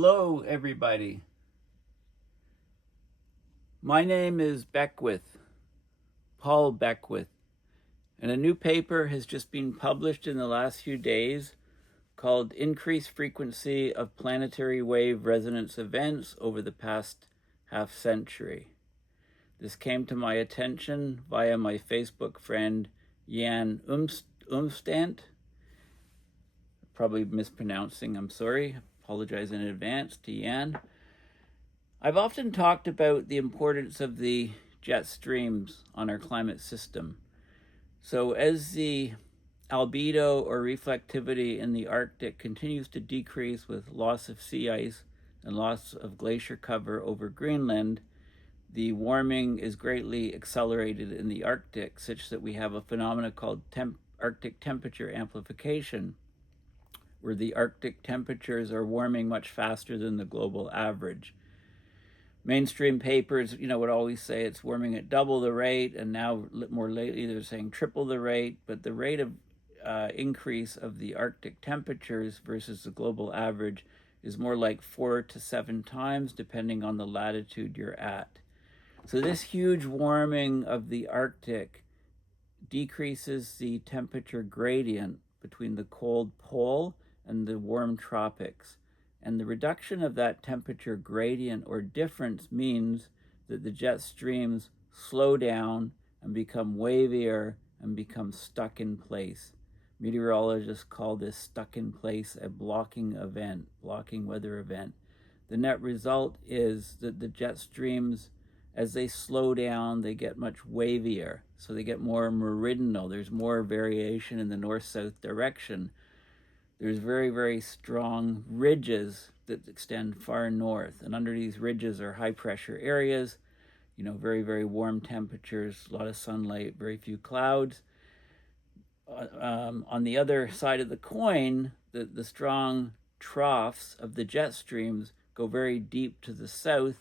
Hello, everybody. My name is Beckwith, Paul Beckwith, and a new paper has just been published in the last few days called Increased Frequency of Planetary Wave Resonance Events Over the Past Half Century. This came to my attention via my Facebook friend Jan Umstant. Probably mispronouncing, I'm sorry. Apologize in advance to Jan. I've often talked about the importance of the jet streams on our climate system. So as the albedo or reflectivity in the Arctic continues to decrease with loss of sea ice and loss of glacier cover over Greenland, the warming is greatly accelerated in the Arctic, such that we have a phenomenon called Arctic Temperature Amplification, where the Arctic temperatures are warming much faster than the global average. Mainstream papers, would always say it's warming at double the rate, and now more lately they're saying triple the rate, but the rate of increase of the Arctic temperatures versus the global average is more like 4 to 7 times, depending on the latitude you're at. So this huge warming of the Arctic decreases the temperature gradient between the cold pole and the warm tropics. And the reduction of that temperature gradient or difference means that the jet streams slow down and become wavier and become stuck in place. Meteorologists call this stuck in place a blocking weather event. The net result is that the jet streams, as they slow down, they get much wavier. So they get more meridional. There's more variation in the north-south direction. There's very, very strong ridges that extend far north. And under these ridges are high pressure areas, very, very warm temperatures, a lot of sunlight, very few clouds. On the other side of the coin, the strong troughs of the jet streams go very deep to the south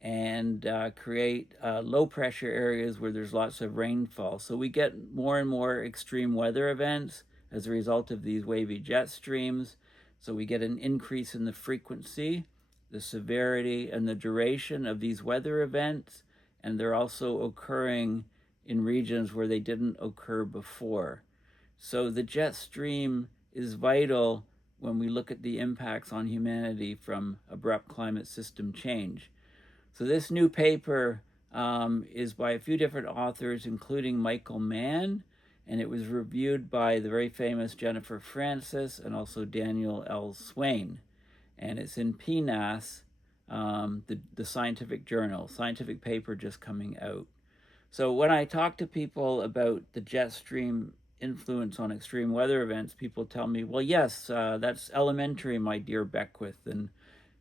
and create low pressure areas where there's lots of rainfall. So we get more and more extreme weather events as a result of these wavy jet streams. So we get an increase in the frequency, the severity, and the duration of these weather events, and they're also occurring in regions where they didn't occur before. So the jet stream is vital when we look at the impacts on humanity from abrupt climate system change. So this new paper is by a few different authors, including Michael Mann, and it was reviewed by the very famous Jennifer Francis and also Daniel L. Swain. And it's in PNAS, the scientific journal, scientific paper just coming out. So when I talk to people about the jet stream influence on extreme weather events, people tell me, well, yes, that's elementary, my dear Beckwith. And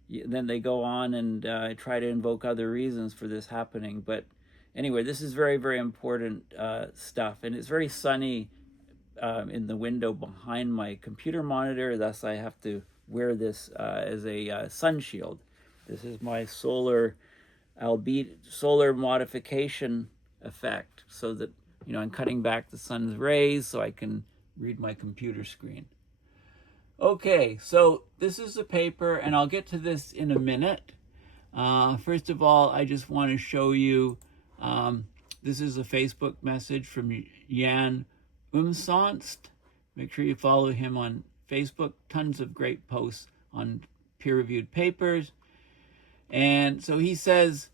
then they go on and try to invoke other reasons for this happening. But anyway, this is very, very important stuff. And it's very sunny in the window behind my computer monitor. Thus, I have to wear this as a sun shield. This is my solar modification effect, so that I'm cutting back the sun's rays so I can read my computer screen. Okay, so this is the paper, and I'll get to this in a minute. First of all, I just want to show you, this is a Facebook message from Jan Umstant. Make sure you follow him on Facebook. Tons of great posts on peer-reviewed papers. And so he says,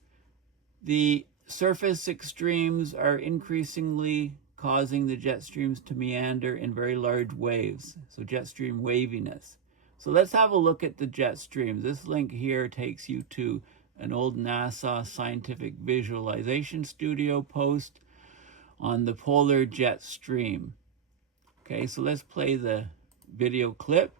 the surface extremes are increasingly causing the jet streams to meander in very large waves, so jet stream waviness. So let's have a look at the jet streams. This link here takes you to an old NASA scientific visualization studio post on the polar jet stream. Okay, so let's play the video clip.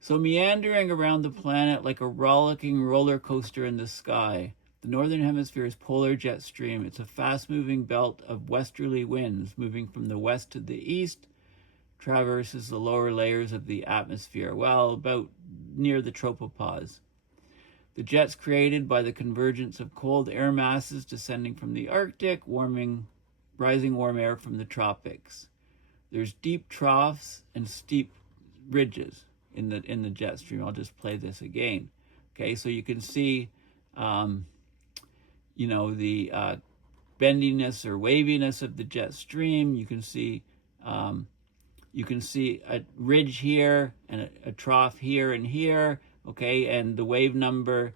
So meandering around the planet like a rollicking roller coaster in the sky, the northern hemisphere's polar jet stream. It's a fast-moving belt of westerly winds moving from the west to the east, traverses the lower layers of the atmosphere, about near the tropopause. The jet's created by the convergence of cold air masses descending from the Arctic, rising warm air from the tropics. There's deep troughs and steep ridges in the jet stream. I'll just play this again. Okay, so you can see, you know, the bendiness or waviness of the jet stream. You can see a ridge here and a trough here and here. Okay, and the wave number,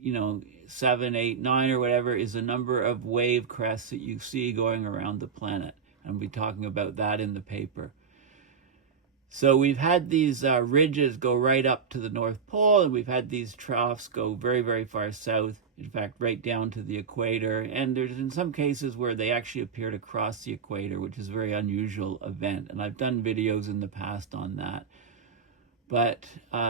you know, 7, 8, 9 or whatever is the number of wave crests that you see going around the planet. And we'll be talking about that in the paper. So we've had these ridges go right up to the North Pole, and we've had these troughs go very, very far south, in fact, right down to the equator. And there's in some cases where they actually appear to cross the equator, which is a very unusual event. And I've done videos in the past on that. But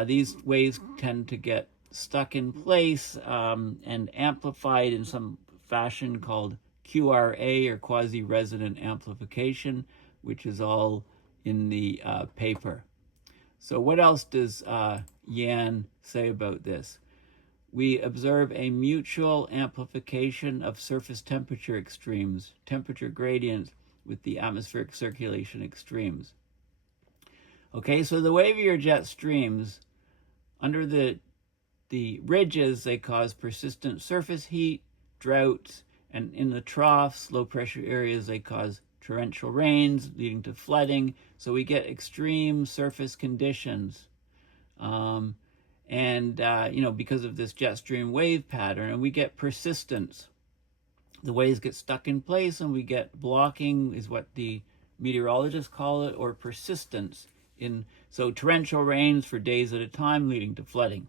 these waves tend to get stuck in place and amplified in some fashion called QRA, or quasi-resonant amplification, which is all in the paper. So what else does Yan say about this? We observe a mutual amplification of surface temperature extremes, temperature gradients with the atmospheric circulation extremes. Okay, so the wavier jet streams, under the ridges, they cause persistent surface heat, droughts, and in the troughs, low pressure areas, they cause torrential rains leading to flooding. So we get extreme surface conditions, you know, because of this jet stream wave pattern, and we get persistence. The waves get stuck in place, and we get blocking, is what the meteorologists call it, or persistence. So torrential rains for days at a time leading to flooding,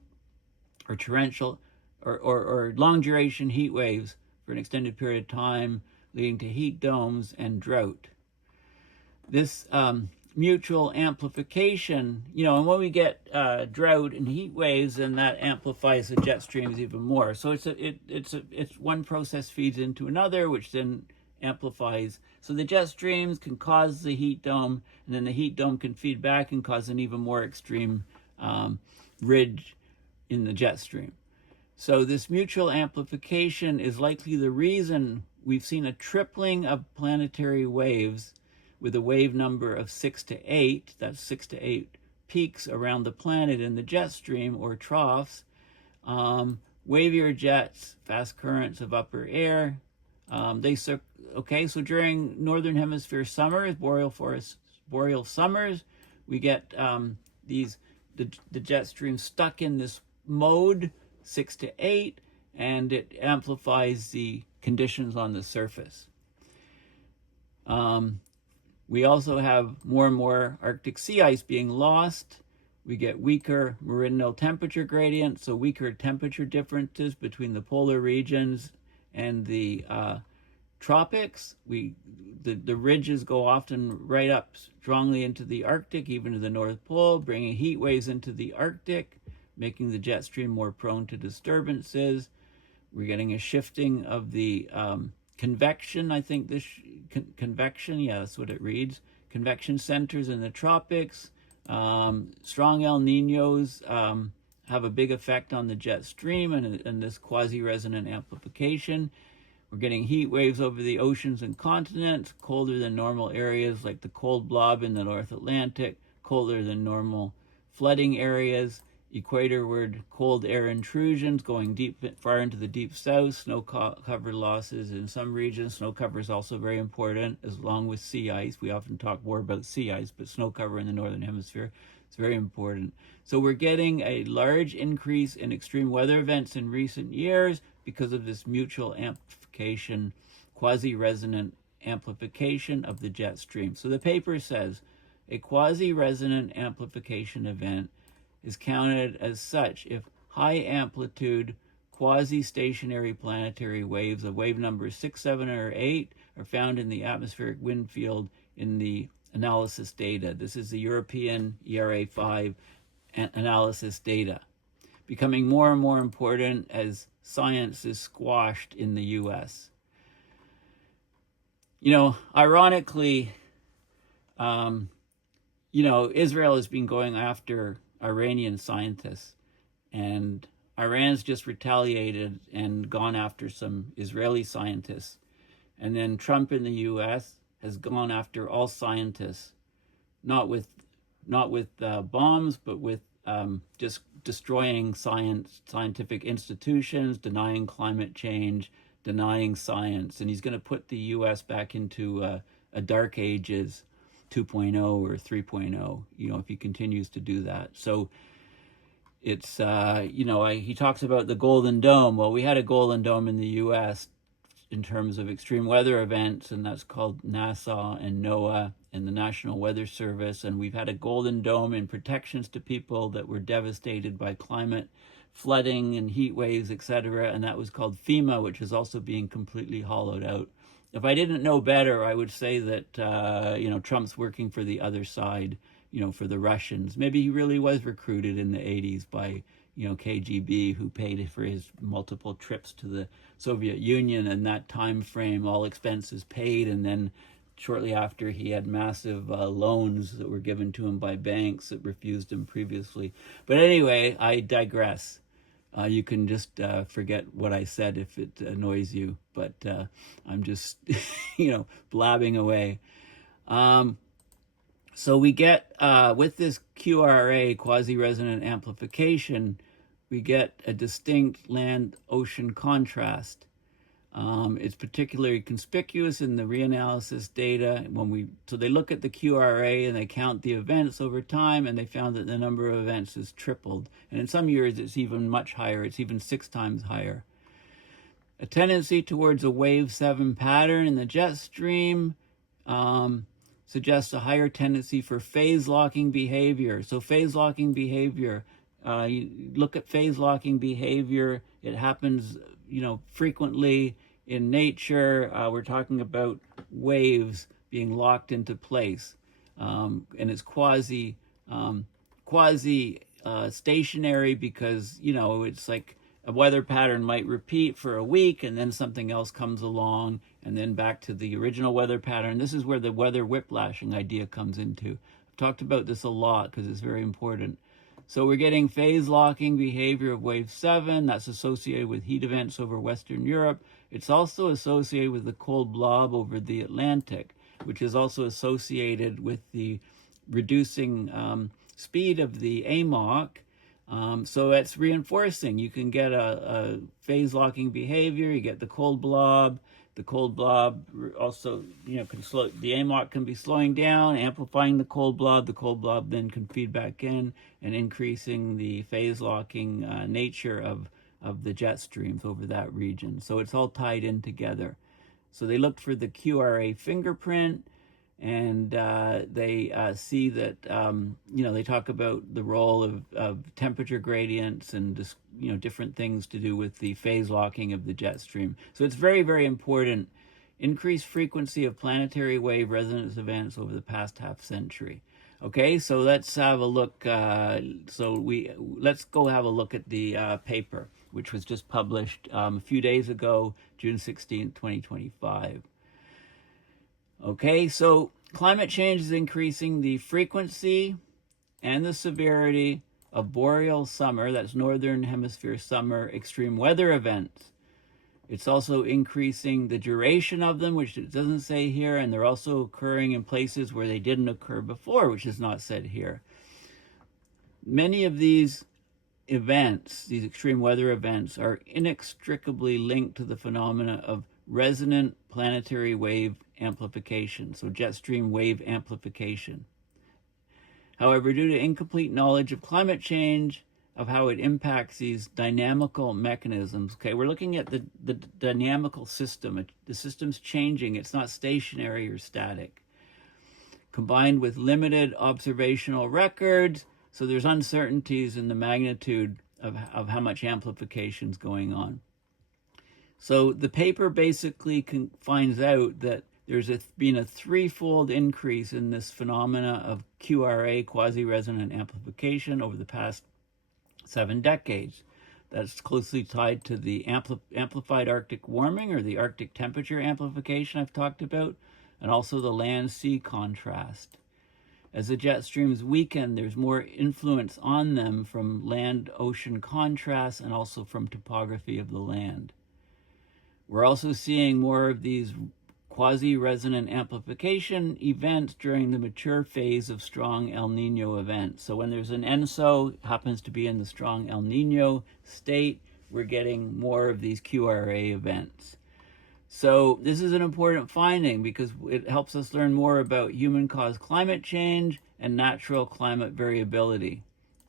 or torrential or long duration heat waves for an extended period of time leading to heat domes and drought. This mutual amplification, you know, and when we get drought and heat waves, then that amplifies the jet streams even more. So it's one process feeds into another, which then amplifies. So the jet streams can cause the heat dome, and then the heat dome can feed back and cause an even more extreme ridge in the jet stream. So this mutual amplification is likely the reason we've seen a tripling of planetary waves with a wave number of 6 to 8. That's 6 to 8 peaks around the planet in the jet stream or troughs. Wavier jets, fast currents of upper air. Okay, so during northern hemisphere summers, boreal summers, we get the jet stream stuck in this mode, 6 to 8, and it amplifies the conditions on the surface. We also have more and more Arctic sea ice being lost. We get weaker meridional temperature gradients, so weaker temperature differences between the polar regions and the tropics. The ridges go often right up strongly into the Arctic, even to the North Pole, bringing heat waves into the Arctic, making the jet stream more prone to disturbances. We're getting a shifting of the convection, I think this convection, yeah, that's what it reads. Convection centers in the tropics. Strong El Niños have a big effect on the jet stream and this quasi-resonant amplification. We're getting heat waves over the oceans and continents, colder than normal areas like the cold blob in the North Atlantic, colder than normal flooding areas, equatorward cold air intrusions going far into the deep south, snow cover losses in some regions. Snow cover is also very important, along with sea ice. We often talk more about sea ice, but snow cover in the northern hemisphere is very important. So we're getting a large increase in extreme weather events in recent years because of this mutual amplification, quasi-resonant amplification of the jet stream. So the paper says a quasi-resonant amplification event is counted as such if high amplitude quasi-stationary planetary waves of wave numbers 6, 7, or 8 are found in the atmospheric wind field in the analysis data. This is the European ERA5 analysis data, becoming more and more important as science is squashed in the US. You know, ironically, you know, Israel has been going after Iranian scientists, and Iran's just retaliated and gone after some Israeli scientists. And then Trump in the US has gone after all scientists, not with bombs, but with just destroying scientific institutions, denying climate change, denying science. And he's going to put the U.S. back into a dark ages 2.0 or 3.0, if he continues to do that. So it's, he talks about the Golden Dome. Well, we had a Golden Dome in the U.S. in terms of extreme weather events, and that's called NASA and NOAA and the National Weather Service. And we've had a Golden Dome in protections to people that were devastated by climate flooding and heat waves, etc. And that was called FEMA, which is also being completely hollowed out. If I didn't know better, I would say that, Trump's working for the other side, for the Russians. Maybe he really was recruited in the 80s by, KGB, who paid for his multiple trips to the Soviet Union in that time frame, all expenses paid. And then shortly after, he had massive loans that were given to him by banks that refused him previously. But anyway, I digress. You can just forget what I said if it annoys you, but I'm just, blabbing away. So we get, with this QRA, quasi-resonant amplification, we get a distinct land-ocean contrast. It's particularly conspicuous in the reanalysis data. So they look at the QRA and they count the events over time, and they found that the number of events is tripled. And in some years, it's even much higher. It's even 6 times higher. A tendency towards a wave 7 pattern in the jet stream suggests a higher tendency for phase locking behavior. So phase locking behavior, you look at phase locking behavior. It happens, frequently in nature. We're talking about waves being locked into place, and it's quasi stationary because it's like a weather pattern might repeat for a week and then something else comes along and then back to the original weather pattern. This is where the weather whiplashing idea comes into. I've talked about this a lot because it's very important. So we're getting phase locking behavior of wave 7. That's associated with heat events over Western Europe. It's also associated with the cold blob over the Atlantic, which is also associated with the reducing speed of the AMOC. So that's reinforcing. You can get a phase locking behavior. You get the cold blob. The cold blob also, can slow. The AMOC can be slowing down, amplifying the cold blob. The cold blob then can feed back in and increasing the phase locking nature of the jet streams over that region. So it's all tied in together. So they looked for the QRA fingerprint, and they see that, they talk about the role of temperature gradients and just, different things to do with the phase locking of the jet stream. So it's very, very important. Increased frequency of planetary wave resonance events over the past half century. Okay, so let's have a look. Let's go have a look at the paper, which was just published a few days ago, June 16th, 2025. Okay, so climate change is increasing the frequency and the severity of boreal summer, that's northern hemisphere summer, extreme weather events. It's also increasing the duration of them, which it doesn't say here, and they're also occurring in places where they didn't occur before, which is not said here. Many of these events, these extreme weather events, are inextricably linked to the phenomena of resonant planetary wave amplification, so jet stream wave amplification. However, due to incomplete knowledge of climate change, of how it impacts these dynamical mechanisms, okay, we're looking at the dynamical system. The system's changing. It's not stationary or static. Combined with limited observational records, so there's uncertainties in the magnitude of how much amplification is going on. So the paper basically finds out that there's been a threefold increase in this phenomena of QRA, quasi-resonant amplification, over the past 7 decades. That's closely tied to the amplified Arctic warming, or the Arctic temperature amplification I've talked about, and also the land-sea contrast. As the jet streams weaken, there's more influence on them from land-ocean contrast and also from topography of the land. We're also seeing more of these quasi-resonant amplification events during the mature phase of strong El Nino events. So when there's an ENSO, happens to be in the strong El Nino state, we're getting more of these QRA events. So this is an important finding because it helps us learn more about human-caused climate change and natural climate variability,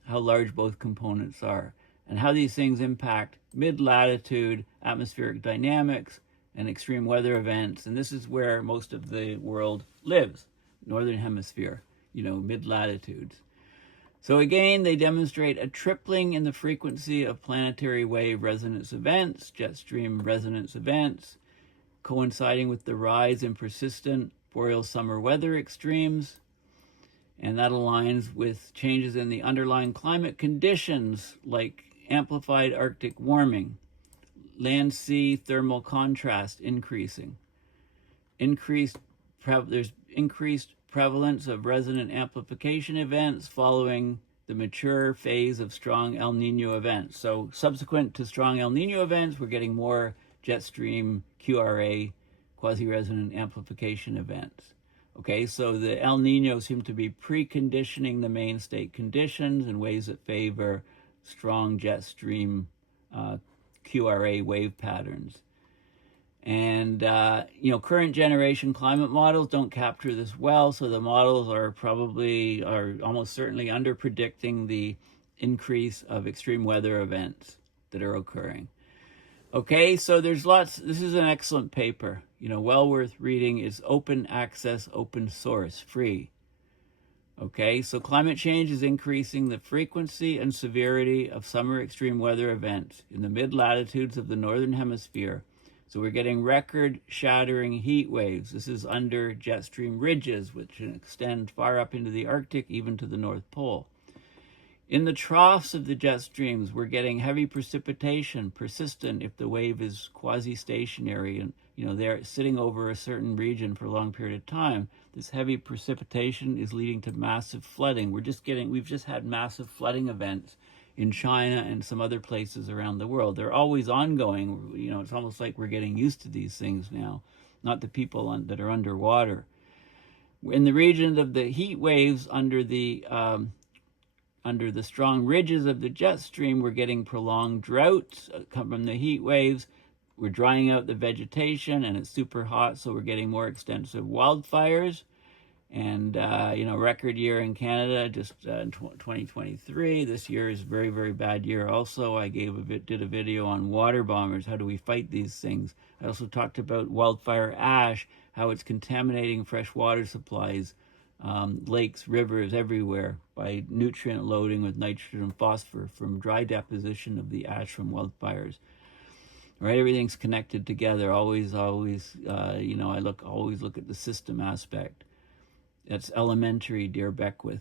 how large both components are, and how these things impact mid-latitude atmospheric dynamics and extreme weather events. And this is where most of the world lives, northern hemisphere, mid-latitudes. So again, they demonstrate a tripling in the frequency of planetary wave resonance events, jet stream resonance events, coinciding with the rise in persistent boreal summer weather extremes. And that aligns with changes in the underlying climate conditions like amplified Arctic warming, land-sea thermal contrast increasing, there's increased prevalence of resonant amplification events following the mature phase of strong El Nino events. So subsequent to strong El Nino events, we're getting more jet stream QRA, quasi-resonant amplification events. Okay, so the El Nino seem to be preconditioning the main state conditions in ways that favor strong jet stream QRA wave patterns. And, current generation climate models don't capture this well, so the models are almost certainly under-predicting the increase of extreme weather events that are occurring. Okay, so there's lots. This is an excellent paper, well worth reading. It's open access, open source, free. Okay, so climate change is increasing the frequency and severity of summer extreme weather events in the mid-latitudes of the northern hemisphere. So we're getting record-shattering heat waves. This is under jet stream ridges, which extend far up into the Arctic, even to the North Pole. In the troughs of the jet streams, we're getting heavy precipitation, persistent if the wave is quasi-stationary and they're sitting over a certain region for a long period of time. This heavy precipitation is leading to massive flooding. We've just had massive flooding events in China and some other places around the world. They're always ongoing. It's almost like we're getting used to these things now, not the people that are underwater. In the region of the heat waves under the strong ridges of the jet stream, we're getting prolonged droughts come from the heat waves. We're drying out the vegetation and it's super hot, so we're getting more extensive wildfires. And, record year in Canada, just in 2023. This year is a very, very bad year. Also, I did a video on water bombers. How do we fight these things? I also talked about wildfire ash, how it's contaminating fresh water supplies, lakes, rivers, everywhere by nutrient loading with nitrogen and phosphorus from dry deposition of the ash from wildfires. Right, everything's connected together. Always, I always look at the system aspect. That's elementary, dear Beckwith.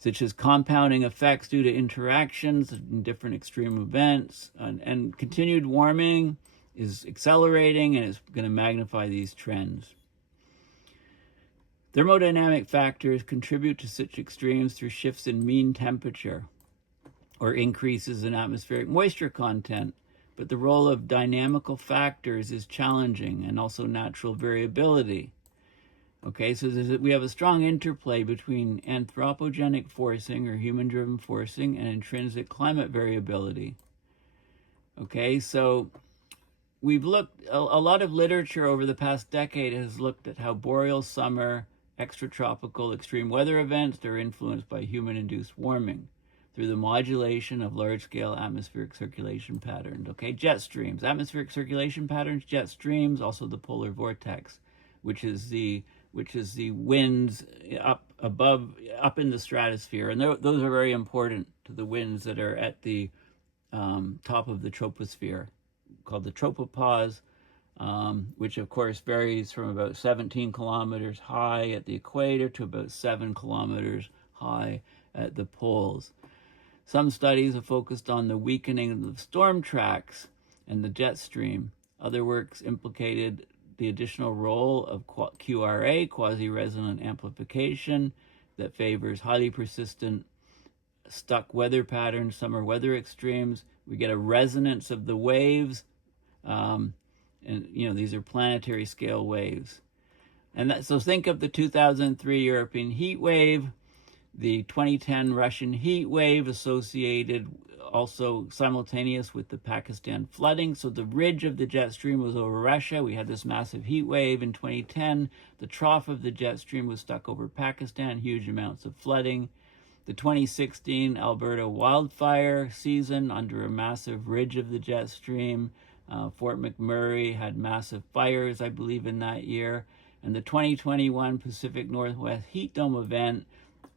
Such as compounding effects due to interactions in different extreme events, and continued warming is accelerating and it's going to magnify these trends. Thermodynamic factors contribute to such extremes through shifts in mean temperature or increases in atmospheric moisture content, but the role of dynamical factors is challenging, and also natural variability. Okay, so we have a strong interplay between anthropogenic forcing or human-driven forcing and intrinsic climate variability. Okay, so we've looked, a lot of literature over the past decade has looked at how boreal summer, extratropical extreme weather events are influenced by human-induced warming through the modulation of large-scale atmospheric circulation patterns. Okay, jet streams, atmospheric circulation patterns, jet streams, also the polar vortex, which is the winds up in the stratosphere, and those are very important to the winds that are at the top of the troposphere, called the tropopause, which of course varies from about 17 kilometers high at the equator to about 7 kilometers high at the poles. Some studies have focused on the weakening of the storm tracks and the jet stream. Other works implicated the additional role of QRA, quasi-resonant amplification, that favors highly persistent stuck weather patterns, summer weather extremes. We get a resonance of the waves, and these are planetary scale waves. And so think of the 2003 European heat wave, the 2010 Russian heat wave associated also simultaneous with the Pakistan flooding. So the ridge of the jet stream was over Russia. We had this massive heat wave in 2010. The trough of the jet stream was stuck over Pakistan, huge amounts of flooding. The 2016 Alberta wildfire season under a massive ridge of the jet stream. Fort McMurray had massive fires, I believe, in that year. And the 2021 Pacific Northwest heat dome event,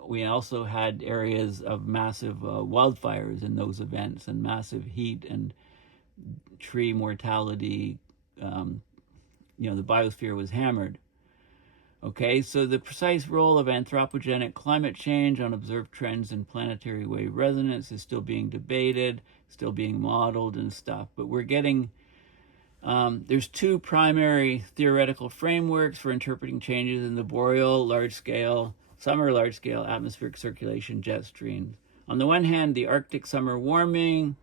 we also had areas of massive wildfires in those events and massive heat and tree mortality. The biosphere was hammered. Okay, so the precise role of anthropogenic climate change on observed trends in planetary wave resonance is still being debated, still being modeled and stuff. But we're getting, there's two primary theoretical frameworks for interpreting changes in the boreal summer large-scale atmospheric circulation jet streams. On the one hand, the Arctic summer warming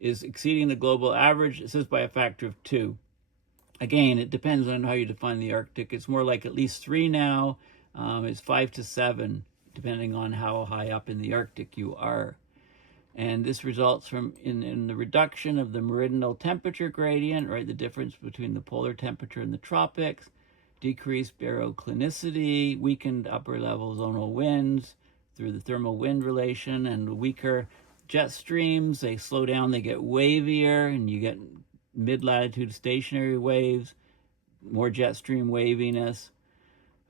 is exceeding the global average, it says by a factor of 2. Again, it depends on how you define the Arctic. It's more like at least 3 now. It's 5 to 7, depending on how high up in the Arctic you are. And this results from in the reduction of the meridional temperature gradient, right? The difference between the polar temperature and the tropics, decreased baroclinicity, weakened upper level zonal winds through the thermal wind relation, and weaker jet streams. They slow down, they get wavier, and you get mid-latitude stationary waves, more jet stream waviness.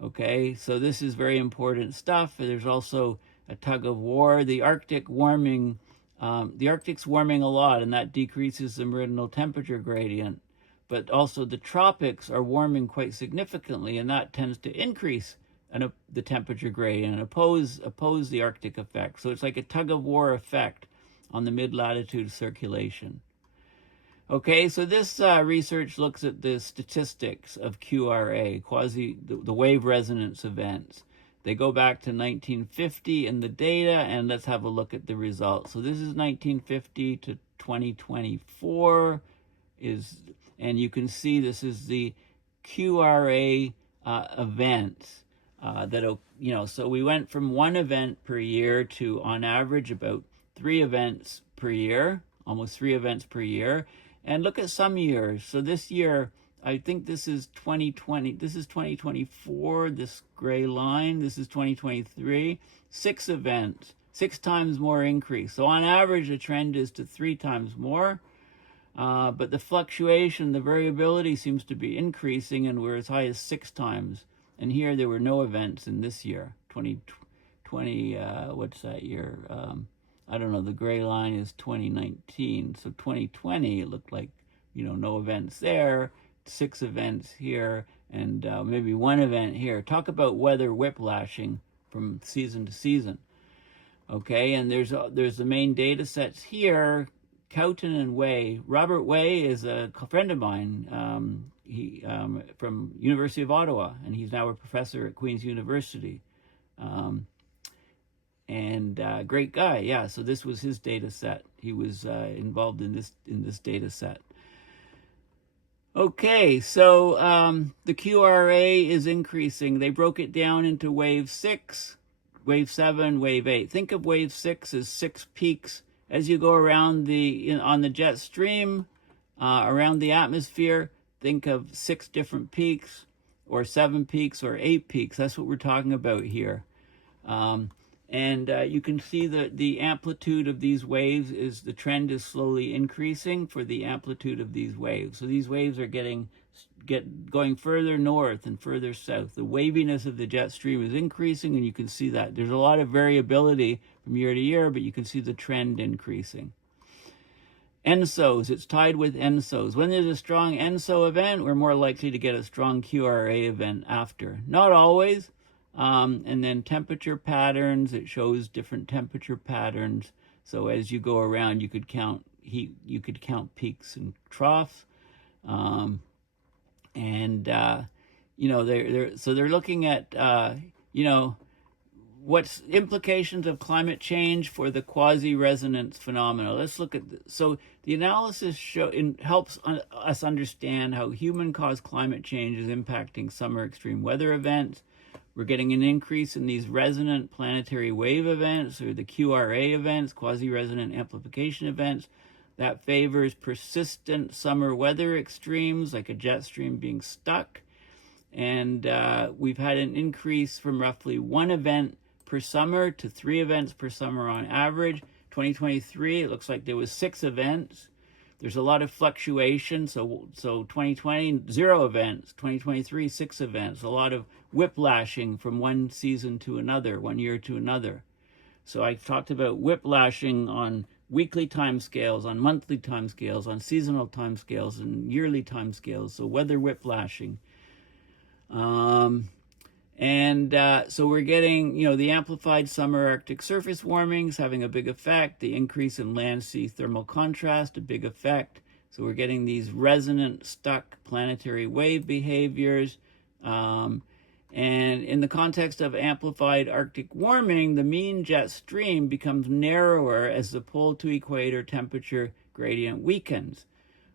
Okay, so this is very important stuff. There's also a tug of war. The Arctic's warming a lot, and that decreases the meridional temperature gradient. But also the tropics are warming quite significantly, and that tends to increase the temperature gradient and oppose the Arctic effect. So it's like a tug of war effect on the mid-latitude circulation. Okay, so this research looks at the statistics of QRA, the wave resonance events. They go back to 1950 in the data, and let's have a look at the results. So this is 1950 to 2024, and you can see this is the QRA events so we went from 1 event per year to, on average, about 3 events per year, almost 3 events per year. And look at some years. So this year, I think this is 2020, this is 2024, this gray line, this is 2023, 6 events, 6 times more increase. So on average, the trend is to 3 times more. But the fluctuation, the variability seems to be increasing, and we're as high as 6 times. And here there were no events in this year, 2020, what's that year? I don't know, the gray line is 2019. So 2020, it looked like, no events there, 6 events here, and maybe 1 event here. Talk about weather whiplashing from season to season. Okay, and there's the main data sets here. Cowton and Way. Robert Way is a friend of mine. He from University of Ottawa, and he's now a professor at Queen's University. Great guy, yeah. So this was his data set. He was involved in this data set. Okay, so the QRA is increasing. They broke it down into wave 6, wave 7, wave 8. Think of wave 6 as 6 peaks as you go around on the jet stream, around the atmosphere. Think of 6 different peaks, or 7 peaks, or 8 peaks. That's what we're talking about here. You can see the amplitude of these waves the trend is slowly increasing for the amplitude of these waves. So these waves are going further north and further south. The waviness of the jet stream is increasing, and you can see that. There's a lot of variability from year to year, but you can see the trend increasing. ENSOs, it's tied with ENSOs. When there's a strong ENSO event, we're more likely to get a strong QRA event after. Not always. And then temperature patterns, it shows different temperature patterns. So as you go around, you could count peaks and troughs. So they're looking at, what's implications of climate change for the quasi-resonance phenomena? Let's look at so the analysis helps us understand how human-caused climate change is impacting summer extreme weather events. We're getting an increase in these resonant planetary wave events, or the QRA events, quasi-resonant amplification events, that favors persistent summer weather extremes, like a jet stream being stuck. And we've had an increase from roughly 1 event per summer to 3 events per summer on average. 2023, it looks like there was 6 events. There's a lot of fluctuation. So 2020, 0 events. 2023, 6 events. A lot of whiplashing from one season to another, 1 year to another. So I talked about whiplashing on weekly timescales, on monthly timescales, on seasonal timescales, and yearly timescales. So weather whiplashing. So we're getting, the amplified summer Arctic surface warming is having a big effect. The increase in land-sea thermal contrast, a big effect. So we're getting these resonant, stuck planetary wave behaviors. And in the context of amplified Arctic warming, the mean jet stream becomes narrower as the pole to equator temperature gradient weakens,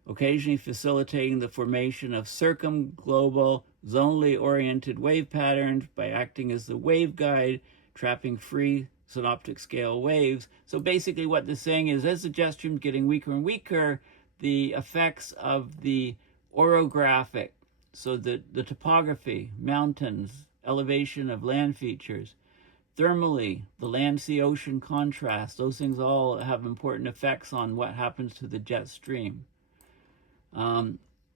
occasionally facilitating the formation of circumglobal, zonally oriented wave patterns by acting as the waveguide, trapping free synoptic scale waves. So basically what this is saying is, as the jet stream is getting weaker and weaker, the effects of the orographic, so the topography, mountains, elevation of land features, thermally, the land-sea ocean contrast, those things all have important effects on what happens to the jet stream.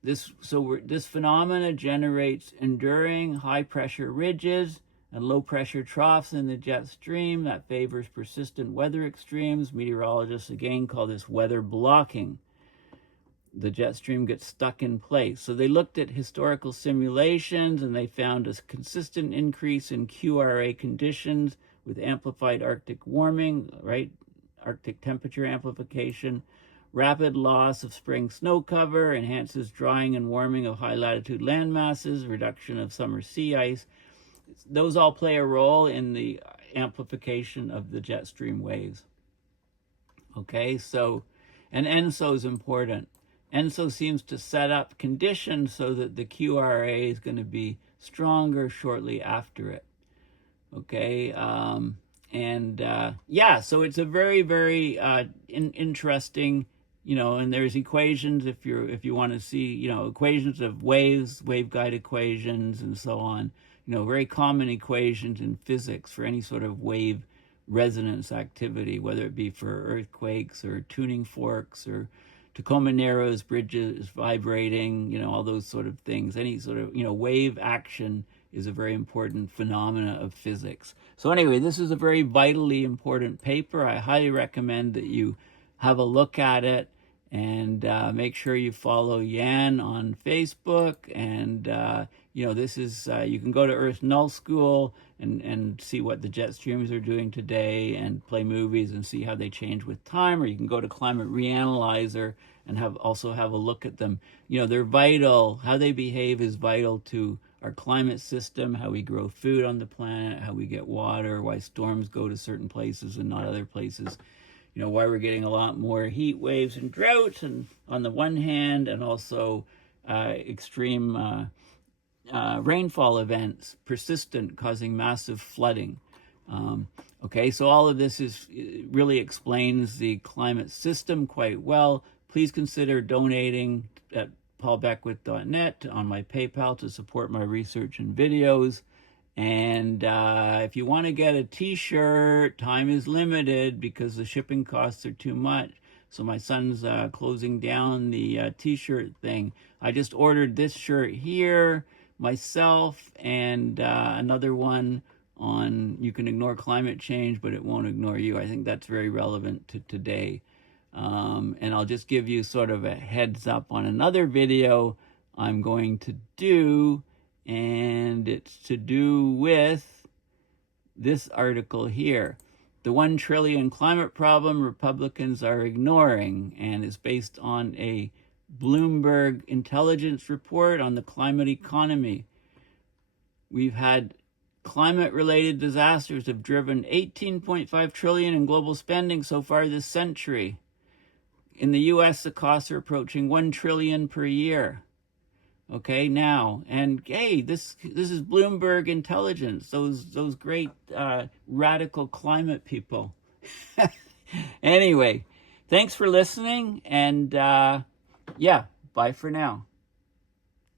This phenomena generates enduring high-pressure ridges and low-pressure troughs in the jet stream that favors persistent weather extremes. Meteorologists, again, call this weather blocking. The jet stream gets stuck in place. So they looked at historical simulations, and they found a consistent increase in QRA conditions with amplified Arctic warming, right? Arctic temperature amplification. Rapid loss of spring snow cover enhances drying and warming of high latitude land masses, reduction of summer sea ice. Those all play a role in the amplification of the jet stream waves. Okay, so, and ENSO is important. ENSO seems to set up conditions so that the QRA is going to be stronger shortly after it. Okay, so it's a very, very interesting, and there's equations if you want to see, equations of waves, waveguide equations, and so on. Very common equations in physics for any sort of wave resonance activity, whether it be for earthquakes or tuning forks or Tacoma Narrows bridges vibrating, all those sort of things. Any sort of, wave action is a very important phenomena of physics. So anyway, this is a very vitally important paper. I highly recommend that you have a look at it, and make sure you follow Yan on Facebook. And, this is, you can go to Earth Null School and see what the jet streams are doing today and play movies and see how they change with time. Or you can go to Climate Reanalyzer and also have a look at them. They're vital. How they behave is vital to our climate system, how we grow food on the planet, how we get water, why storms go to certain places and not other places. Why we're getting a lot more heat waves and droughts, and on the one hand, and also extreme rainfall events, persistent, causing massive flooding. Okay, so all of this really explains the climate system quite well. Please consider donating at paulbeckwith.net on my PayPal to support my research and videos. And if you want to get a t-shirt, time is limited because the shipping costs are too much. So my son's closing down the t-shirt thing. I just ordered this shirt here myself, and another one on You Can Ignore Climate Change, but it won't ignore you. I think that's very relevant to today. And I'll just give you sort of a heads up on another video I'm going to do, and it's to do with this article here. The 1 trillion climate problem Republicans are ignoring, and is based on a Bloomberg intelligence report on the climate economy. We've had climate-related disasters have driven 18.5 trillion in global spending so far this century. In the US, the costs are approaching 1 trillion per year. Okay, now, and hey, this is Bloomberg Intelligence, those great radical climate people. Anyway, thanks for listening, and yeah, bye for now.